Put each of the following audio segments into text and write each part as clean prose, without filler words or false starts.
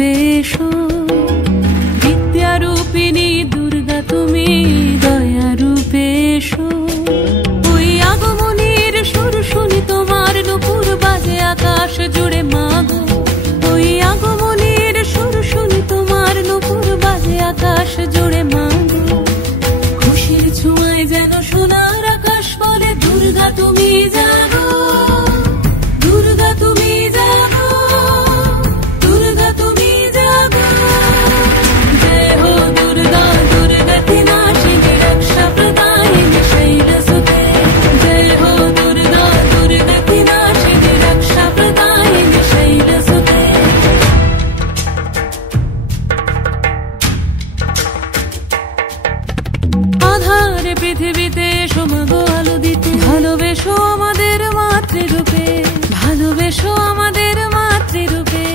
রূপে এসো, বিদ্যা রূপিণী দুর্গা তুমি দয়া রূপে এসো। ওই আগমনীর সুর শুনি তোমার নুপুর বাজে আকাশ জুড়ে মাগো। ওই আগমনীর সুর শুনি তোমার নুপুর বাজে আকাশ জুড়ে মাগো। খুশির ছোঁয়ায় যেন সোনার আকাশ বলে দুর্গা তুমি জাগো, দুর্গা তুমি জাগো, দুর্গা তুমি জাগো। জয় হো দুর্গা দুর্গতি নাশিনী রক্ষা প্রদায়িনী শৈলসুতে। জয় হো দুর্গা দুর্গতি নাশিনী রক্ষা প্রদায়িনী শৈলসুতে। আধারে পৃথিবীতে এসো মাগো আলো দিতে, ভালোবেসো আমাদের মাতৃরূপে, ভালোবেসো আমাদের মাতৃরূপে।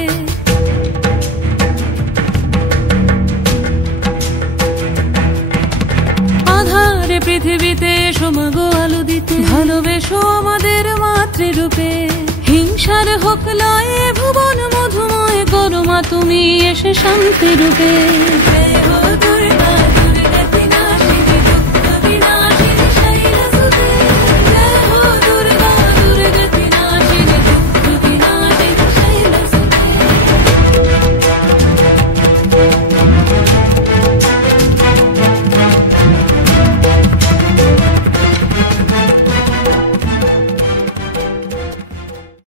আধারে পৃথিবীতে এসো মাগো আলো দিতে, ভালোবেসো আমাদের মাতৃরূপে। হিংসার হোক লয়ে ভুবন মধুময় করো মা তুমি এসে শান্তি রূপে।